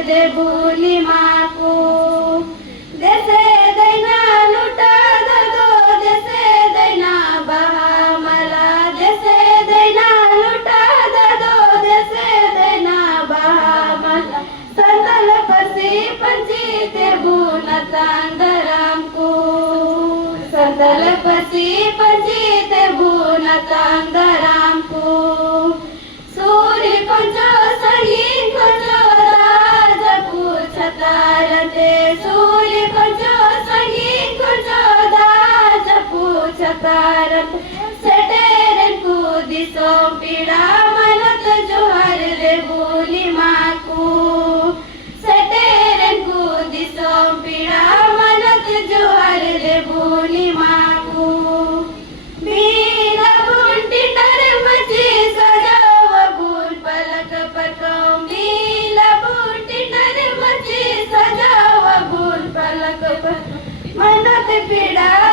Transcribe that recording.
दे भूली माँ को। जैसे दैना लुटा दो, जैसे दैना बहा मला, जैसे दैना लुटा दो, जैसे दैना बहा मला। संतल पसी पंजीते भूनतांगराम को, संतल पसी पंजीते भूनतांगराम को। सूर्य कंचो सही कंचो राजपुर छतारते, सूर्य कंचो सही कंचो राजपुर छतारते। सेटेरन को दिसो पीड़ा मनत जोहर दे भूली माँ को, सेटेरन को दिसो पीड़ा मनत जोहर दे भूली माँ को। बीला बुंटी नरमची सजाव भूल पलक पटों, बीला बुंटी नरमची सजाव भूल पलक पटों। मनत पीड़ा